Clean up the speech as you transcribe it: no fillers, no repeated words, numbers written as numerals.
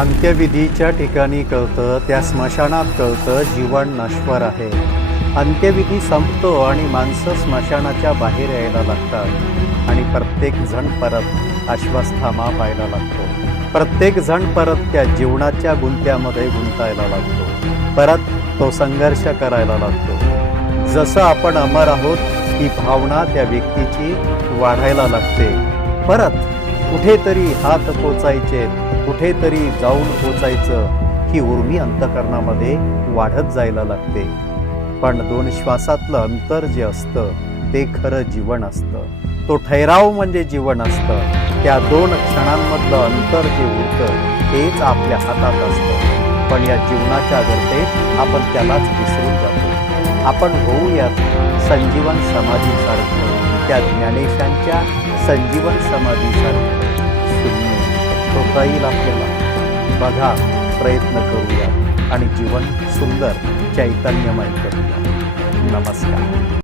अंत्यविधीच्या ठिकाणी कळतं, त्या स्मशानात कळतं जीवन नश्वर आहे. अंत्यविधी संपतो आणि माणसं स्मशानाच्या बाहेर यायला लागतात आणि प्रत्येक जण परत अश्वस्थामा पाहायला लागतो. प्रत्येक जण परत त्या जीवनाच्या गुंत्यामध्ये गुंतायला लागतो. परत तो संघर्ष करायला लागतो. जसं आपण अमर आहोत ही भावना त्या व्यक्तीची वाढायला लागते. परत कुठेतरी हात पोचायचे, कुठेतरी जाऊन पोचायचं ही उर्मी अंतःकरणामध्ये वाढत जायला लागते. पण दोन श्वासातलं अंतर जे असतं ते खरं जीवन असतं. तो ठहराव म्हणजे जीवन असतं. त्या दोन क्षणांमधलं अंतर जे उरतं तेच आपल्या हातात असतं. पण या जीवनाच्या गर्तेत आपण त्यालाच विसरून जातो. आपण होऊयात संजीवन समाधीसारखं, त्या ज्ञानेशांच्या संजीवन समाधीसारखं शून्य होता येईल आपल्याला. बघा, प्रयत्न करूया आणि जीवन सुंदर चैतन्यमय करूया. नमस्कार.